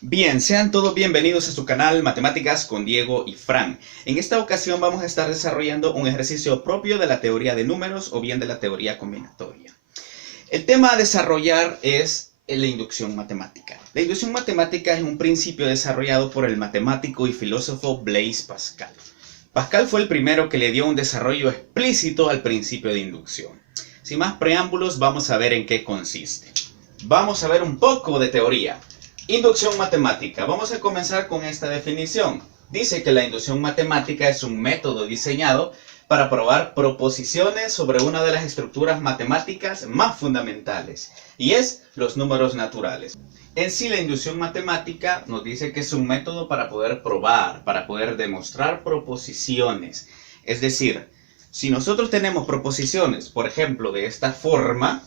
Bien, sean todos bienvenidos a su canal Matemáticas con Diego y Fran. En esta ocasión vamos a estar desarrollando un ejercicio propio de la teoría de números o bien de la teoría combinatoria. El tema a desarrollar es la inducción matemática. La inducción matemática es un principio desarrollado por el matemático y filósofo Blaise Pascal. Pascal fue el primero que le dio un desarrollo explícito al principio de inducción. Sin más preámbulos, vamos a ver en qué consiste. Vamos a ver un poco de teoría. Inducción matemática. Vamos a comenzar con esta definición. Dice que la inducción matemática es un método diseñado para probar proposiciones sobre una de las estructuras matemáticas más fundamentales, y es los números naturales. En sí, la inducción matemática nos dice que es un método para poder probar, para poder demostrar proposiciones. Es decir, si nosotros tenemos proposiciones, por ejemplo, de esta forma,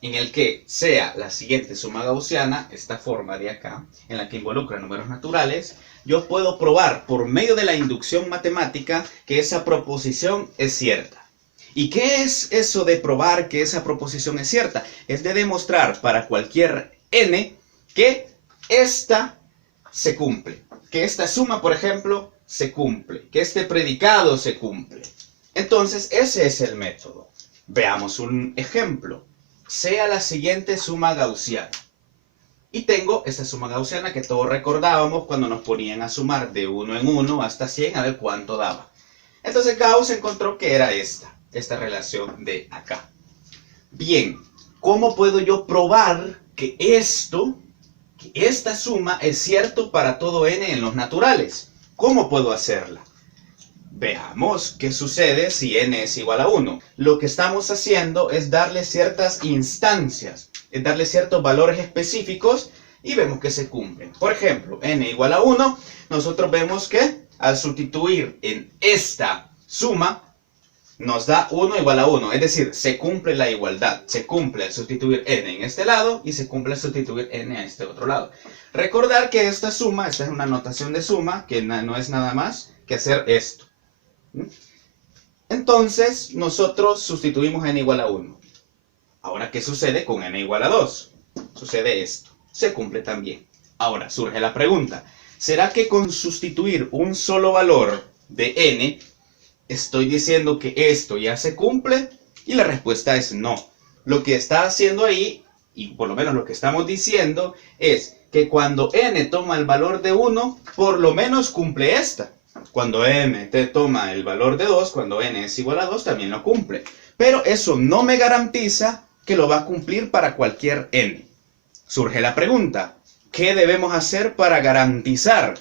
en el que sea la siguiente suma gaussiana, esta forma de acá, en la que involucra números naturales, yo puedo probar por medio de la inducción matemática que esa proposición es cierta. ¿Y qué es eso de probar que esa proposición es cierta? Es de demostrar para cualquier n que esta se cumple, que esta suma, por ejemplo, se cumple, que este predicado se cumple. Entonces, ese es el método. Veamos un ejemplo. Sea la siguiente suma gaussiana. Y tengo esta suma gaussiana que todos recordábamos cuando nos ponían a sumar de 1 en 1 hasta 100 a ver cuánto daba. Entonces Gauss encontró que era esta relación de acá. Bien, ¿cómo puedo yo probar que esta suma es cierto para todo n en los naturales? ¿Cómo puedo hacerla? Veamos qué sucede si n es igual a 1. Lo que estamos haciendo es darle ciertas instancias, es darle ciertos valores específicos y vemos que se cumplen. Por ejemplo, n igual a 1, nosotros vemos que al sustituir en esta suma nos da 1 igual a 1. Es decir, se cumple la igualdad. Se cumple al sustituir n en este lado y se cumple al sustituir n a este otro lado. Recordar que esta es una notación de suma, que no es nada más que hacer esto. Entonces, nosotros sustituimos n igual a 1. Ahora, ¿qué sucede con n igual a 2? Sucede esto. Se cumple también. Ahora, surge la pregunta. ¿Será que con sustituir un solo valor de n, estoy diciendo que esto ya se cumple? Y la respuesta es no. Lo que está haciendo ahí, y por lo menos lo que estamos diciendo, es que cuando n toma el valor de 1, por lo menos cumple esta. Cuando n toma el valor de 2, cuando n es igual a 2, también lo cumple. Pero eso no me garantiza que lo va a cumplir para cualquier n. Surge la pregunta, ¿qué debemos hacer para garantizar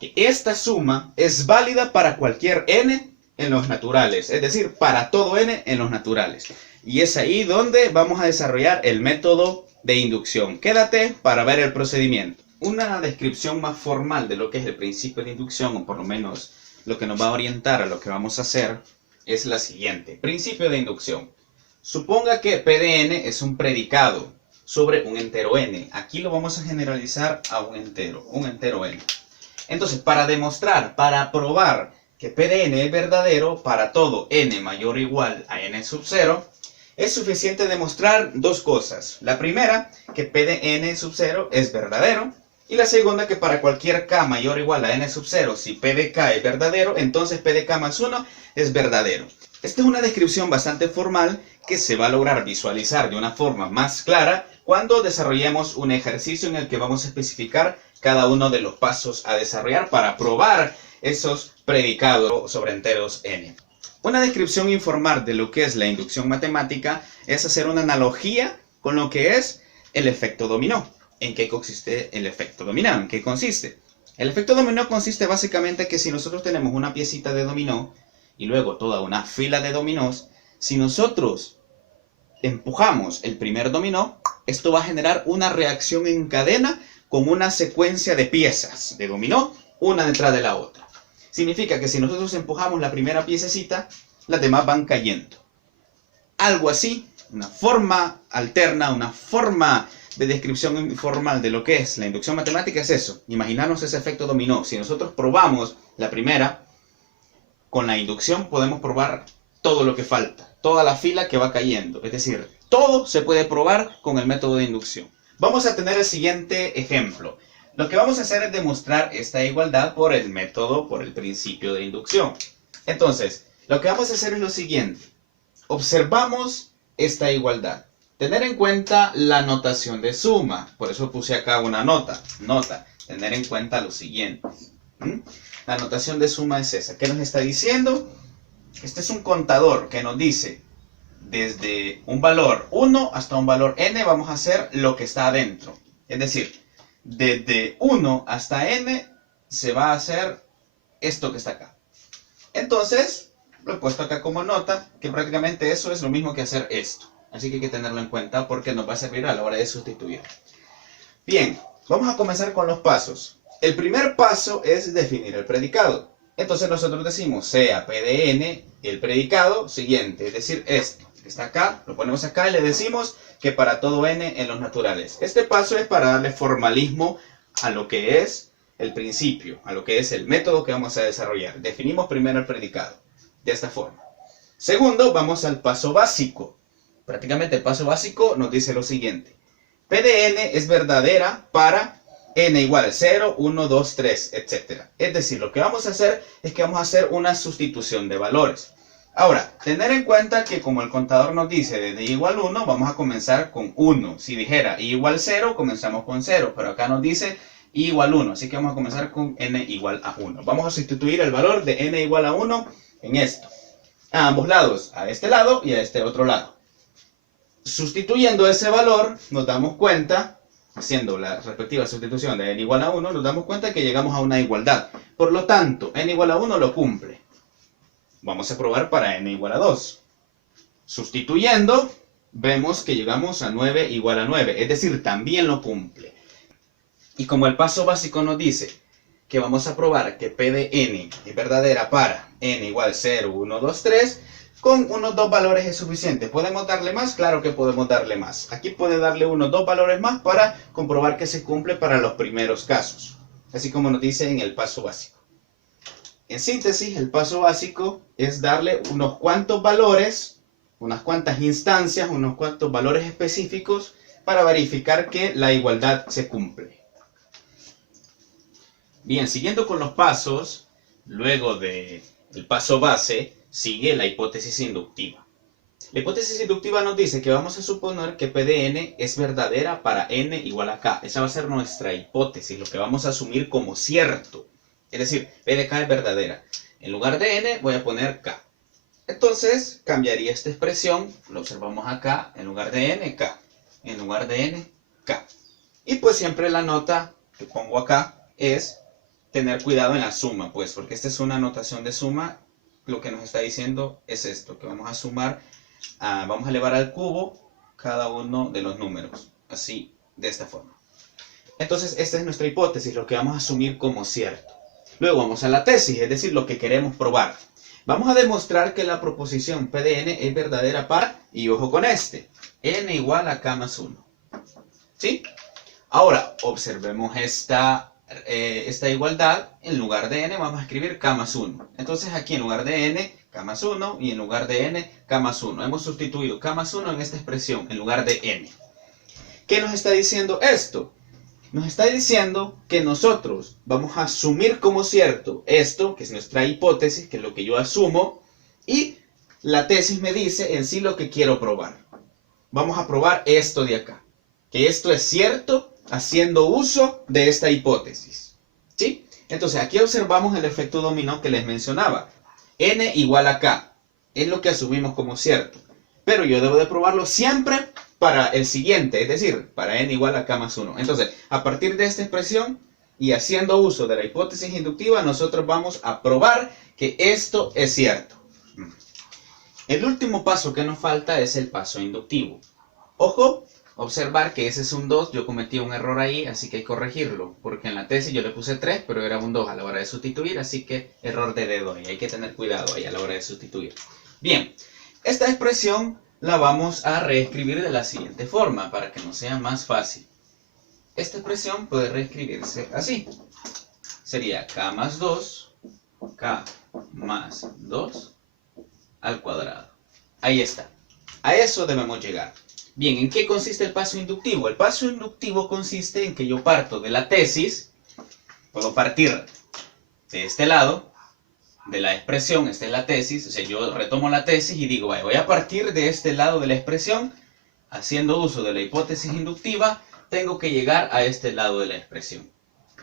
que esta suma es válida para cualquier n en los naturales? Es decir, para todo n en los naturales. Y es ahí donde vamos a desarrollar el método de inducción. Quédate para ver el procedimiento. Una descripción más formal de lo que es el principio de inducción, o por lo menos lo que nos va a orientar a lo que vamos a hacer, es la siguiente. Principio de inducción. Suponga que P de n es un predicado sobre un entero n. Aquí lo vamos a generalizar a un entero n. Entonces, para demostrar, para probar que P de n es verdadero para todo n mayor o igual a n sub 0, es suficiente demostrar dos cosas. La primera, que P de n sub 0 es verdadero. Y la segunda, que para cualquier k mayor o igual a n sub 0, si P de k es verdadero, entonces P de k más 1 es verdadero. Esta es una descripción bastante formal que se va a lograr visualizar de una forma más clara cuando desarrollemos un ejercicio en el que vamos a especificar cada uno de los pasos a desarrollar para probar esos predicados sobre enteros n. Una descripción informal de lo que es la inducción matemática es hacer una analogía con lo que es el efecto dominó. ¿En qué consiste el efecto dominó? ¿En qué consiste? El efecto dominó consiste básicamente que si nosotros tenemos una piecita de dominó y luego toda una fila de dominós, si nosotros empujamos el primer dominó, esto va a generar una reacción en cadena con una secuencia de piezas de dominó, una detrás de la otra. Significa que si nosotros empujamos la primera piececita, las demás van cayendo. Algo así, una forma alterna, una forma de descripción informal de lo que es la inducción matemática es eso. Imaginarnos ese efecto dominó. Si nosotros probamos la primera, con la inducción podemos probar todo lo que falta, toda la fila que va cayendo. Es decir, todo se puede probar con el método de inducción. Vamos a tener el siguiente ejemplo. Lo que vamos a hacer es demostrar esta igualdad por el método, por el principio de inducción. Entonces, lo que vamos a hacer es lo siguiente. Observamos esta igualdad. Tener en cuenta la notación de suma. Por eso puse acá una nota. Nota. Tener en cuenta lo siguiente. La notación de suma es esa. ¿Qué nos está diciendo? Este es un contador que nos dice desde un valor 1 hasta un valor n vamos a hacer lo que está adentro. Es decir, desde 1 hasta n se va a hacer esto que está acá. Entonces, lo he puesto acá como nota, que prácticamente eso es lo mismo que hacer esto. Así que hay que tenerlo en cuenta porque nos va a servir a la hora de sustituir. Bien, vamos a comenzar con los pasos. El primer paso es definir el predicado. Entonces nosotros decimos sea P de n el predicado siguiente, es decir, esto que está acá, lo ponemos acá y le decimos que para todo n en los naturales. Este paso es para darle formalismo a lo que es el principio, a lo que es el método que vamos a desarrollar. Definimos primero el predicado, de esta forma. Segundo, vamos al paso básico. Prácticamente el paso básico nos dice lo siguiente. P de n es verdadera para n igual a 0, 1, 2, 3, etc. Es decir, lo que vamos a hacer es que vamos a hacer una sustitución de valores. Ahora, tener en cuenta que como el contador nos dice desde i igual 1, vamos a comenzar con 1. Si dijera i igual 0, comenzamos con 0, pero acá nos dice i igual 1, así que vamos a comenzar con n igual a 1. Vamos a sustituir el valor de n igual a 1 en esto. A ambos lados, a este lado y a este otro lado. Sustituyendo ese valor, nos damos cuenta, haciendo la respectiva sustitución de n igual a 1, nos damos cuenta que llegamos a una igualdad. Por lo tanto, n igual a 1 lo cumple. Vamos a probar para n igual a 2. Sustituyendo, vemos que llegamos a 9 igual a 9, es decir, también lo cumple. Y como el paso básico nos dice que vamos a probar que P de n es verdadera para n igual 0, 1, 2, 3, con unos dos valores es suficiente. ¿Podemos darle más? Claro que podemos darle más. Aquí puede darle unos dos valores más para comprobar que se cumple para los primeros casos. Así como nos dice en el paso básico. En síntesis, el paso básico es darle unos cuantos valores, unas cuantas instancias, unos cuantos valores específicos para verificar que la igualdad se cumple. Bien, siguiendo con los pasos, luego del paso base, sigue la hipótesis inductiva. La hipótesis inductiva nos dice que vamos a suponer que P de n es verdadera para n igual a k. Esa va a ser nuestra hipótesis, lo que vamos a asumir como cierto. Es decir, P de k es verdadera. En lugar de n voy a poner k. Entonces cambiaría esta expresión, lo observamos acá, en lugar de n, k. En lugar de n, k. Y pues siempre la nota que pongo acá es tener cuidado en la suma, pues, porque esta es una notación de suma. Lo que nos está diciendo es esto, que vamos a sumar, vamos a elevar al cubo cada uno de los números, así, de esta forma. Entonces, esta es nuestra hipótesis, lo que vamos a asumir como cierto. Luego vamos a la tesis, es decir, lo que queremos probar. Vamos a demostrar que la proposición P de n es verdadera para, y ojo con este, n igual a k más 1. ¿Sí? Ahora, observemos esta igualdad. En lugar de n vamos a escribir k más 1. Entonces aquí en lugar de n, k más 1, y en lugar de n, k más 1. Hemos sustituido k más 1 en esta expresión, en lugar de n. ¿Qué nos está diciendo esto? Nos está diciendo que nosotros vamos a asumir como cierto esto, que es nuestra hipótesis, que es lo que yo asumo, y la tesis me dice en sí lo que quiero probar. Vamos a probar esto de acá, que esto es cierto haciendo uso de esta hipótesis. ¿Sí? Entonces aquí observamos el efecto dominó que les mencionaba. N igual a k es lo que asumimos como cierto, pero yo debo de probarlo siempre para el siguiente, es decir, para n igual a k más 1. Entonces, a partir de esta expresión y haciendo uso de la hipótesis inductiva, nosotros vamos a probar que esto es cierto. El último paso que nos falta es el paso inductivo. Ojo, observar que ese es un 2, yo cometí un error ahí, así que hay que corregirlo, porque en la tesis yo le puse 3, pero era un 2 a la hora de sustituir, así que error de dedo ahí, hay que tener cuidado ahí a la hora de sustituir. Bien, esta expresión la vamos a reescribir de la siguiente forma, para que nos sea más fácil. Esta expresión puede reescribirse así. Sería k más 2, k más 2 al cuadrado. Ahí está. A eso debemos llegar. Bien, ¿en qué consiste el paso inductivo? El paso inductivo consiste en que yo parto de la tesis, puedo partir de este lado, de la expresión, esta es la tesis, o sea, yo retomo la tesis y digo, vaya, voy a partir de este lado de la expresión, haciendo uso de la hipótesis inductiva, tengo que llegar a este lado de la expresión.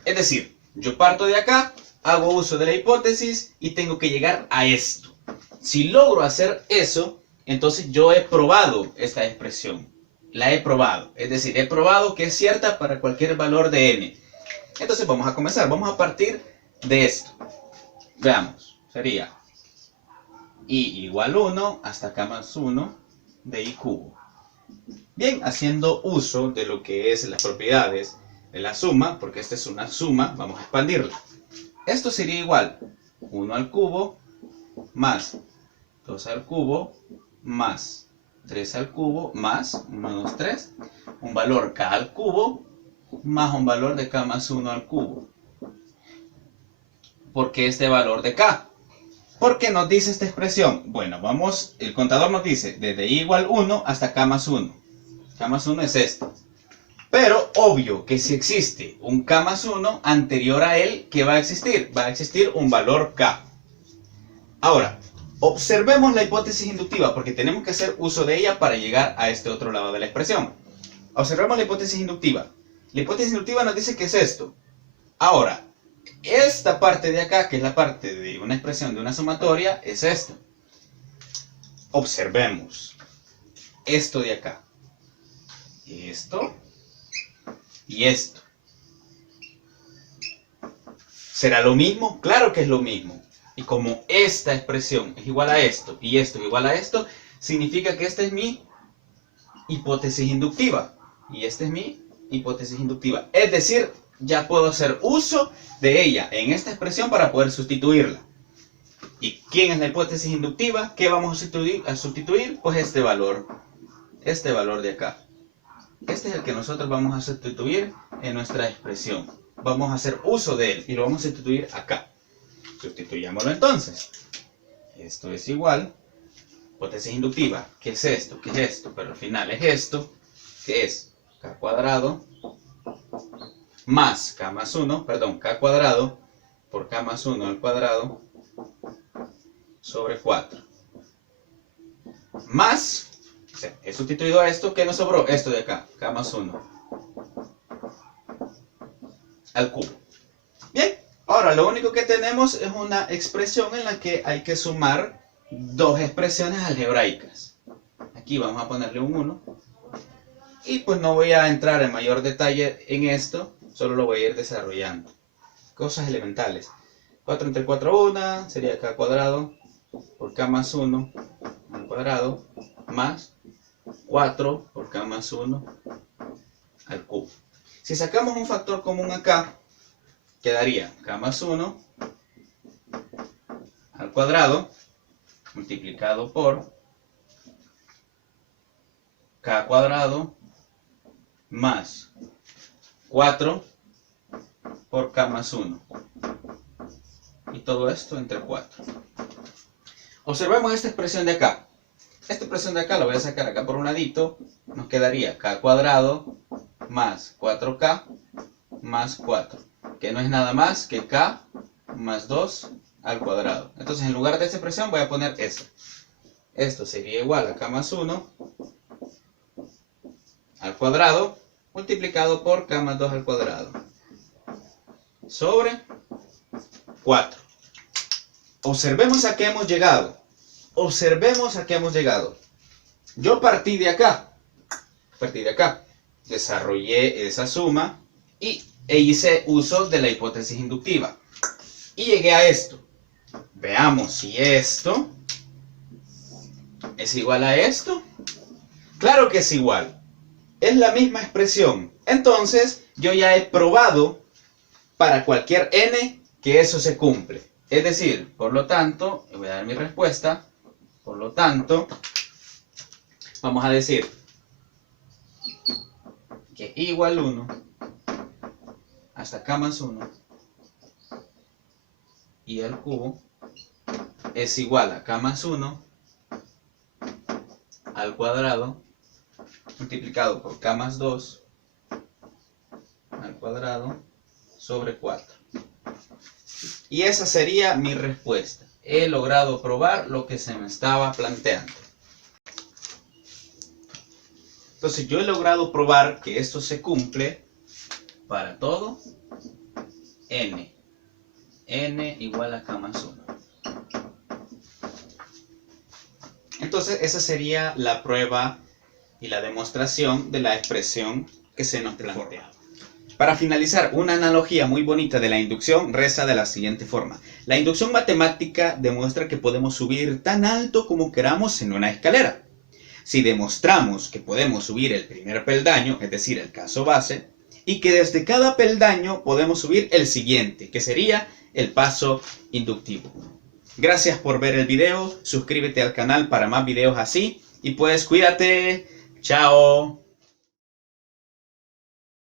Es decir, yo parto de acá, hago uso de la hipótesis y tengo que llegar a esto. Si logro hacer eso, entonces yo he probado esta expresión. La he probado. Es decir, he probado que es cierta para cualquier valor de n. Entonces vamos a comenzar. Vamos a partir de esto. Veamos. Sería i igual 1 hasta k más 1 de i cubo. Bien, haciendo uso de lo que es las propiedades de la suma, porque esta es una suma, vamos a expandirla. Esto sería igual 1 al cubo más 2 al cubo más 3 al cubo más 1, 2, 3, un valor k al cubo más un valor de k más 1 al cubo. ¿Por qué este valor de k? ¿Por qué nos dice esta expresión? Bueno, vamos, el contador nos dice desde i igual 1 hasta k más 1. K más 1 es esto. Pero obvio que si existe un k más 1 anterior a él, ¿qué va a existir? Va a existir un valor k. Ahora, observemos la hipótesis inductiva porque tenemos que hacer uso de ella para llegar a este otro lado de la expresión. Observemos la hipótesis inductiva. La hipótesis inductiva nos dice que es esto. Ahora, esta parte de acá, que es la parte de una expresión de una sumatoria, es esto. Observemos esto de acá. Esto y esto. ¿Será lo mismo? Claro que es lo mismo. Y como esta expresión es igual a esto y esto es igual a esto, significa que esta es mi hipótesis inductiva. Y esta es mi hipótesis inductiva. Es decir, ya puedo hacer uso de ella en esta expresión para poder sustituirla. ¿Y quién es la hipótesis inductiva? ¿Qué vamos a sustituir? Pues este valor de acá. Este es el que nosotros vamos a sustituir en nuestra expresión. Vamos a hacer uso de él y lo vamos a sustituir acá. Sustituyámoslo entonces. Esto es igual, hipótesis inductiva. ¿Qué es esto? ¿Qué es esto? Pero al final es esto, que es k cuadrado más k más 1, perdón, k cuadrado por k más 1 al cuadrado sobre 4. Más, o sea, he sustituido a esto, ¿qué nos sobró? Esto de acá, k más 1 al cubo. Bien, ahora lo único que tenemos es una expresión en la que hay que sumar dos expresiones algebraicas. Aquí vamos a ponerle un 1. Y pues no voy a entrar en mayor detalle en esto, solo lo voy a ir desarrollando. Cosas elementales. 4 entre 4, 1, sería k cuadrado por k más 1 al cuadrado, más 4 por k más 1 al cubo. Si sacamos un factor común acá, quedaría k más 1 al cuadrado multiplicado por k cuadrado más 4 por k más 1. Y todo esto entre 4. Observemos esta expresión de acá. Esta expresión de acá la voy a sacar acá por un ladito. Nos quedaría k cuadrado más 4k más 4. Que no es nada más que k más 2 al cuadrado. Entonces en lugar de esta expresión voy a poner esta. Esto sería igual a k más 1 al cuadrado multiplicado por k más 2 al cuadrado sobre 4. Observemos a qué hemos llegado. Observemos a qué hemos llegado. Yo partí de acá. Desarrollé esa suma e hice uso de la hipótesis inductiva. Y llegué a esto. Veamos si esto es igual a esto. Claro que es igual. Es la misma expresión. Entonces, yo ya he probado para cualquier n que eso se cumple. Es decir, por lo tanto, voy a dar mi respuesta. Por lo tanto, vamos a decir que igual 1 hasta k más 1 y al cubo es igual a k más 1 al cuadrado multiplicado por k más 2 al cuadrado sobre 4. Y esa sería mi respuesta. He logrado probar lo que se me estaba planteando. Entonces yo he logrado probar que esto se cumple para todo n. N igual a k más 1. Entonces esa sería la prueba y la demostración de la expresión que se nos plantea. Para finalizar, una analogía muy bonita de la inducción reza de la siguiente forma. La inducción matemática demuestra que podemos subir tan alto como queramos en una escalera. Si demostramos que podemos subir el primer peldaño, es decir, el caso base, y que desde cada peldaño podemos subir el siguiente, que sería el paso inductivo. Gracias por ver el video, suscríbete al canal para más videos así, y pues cuídate, chao.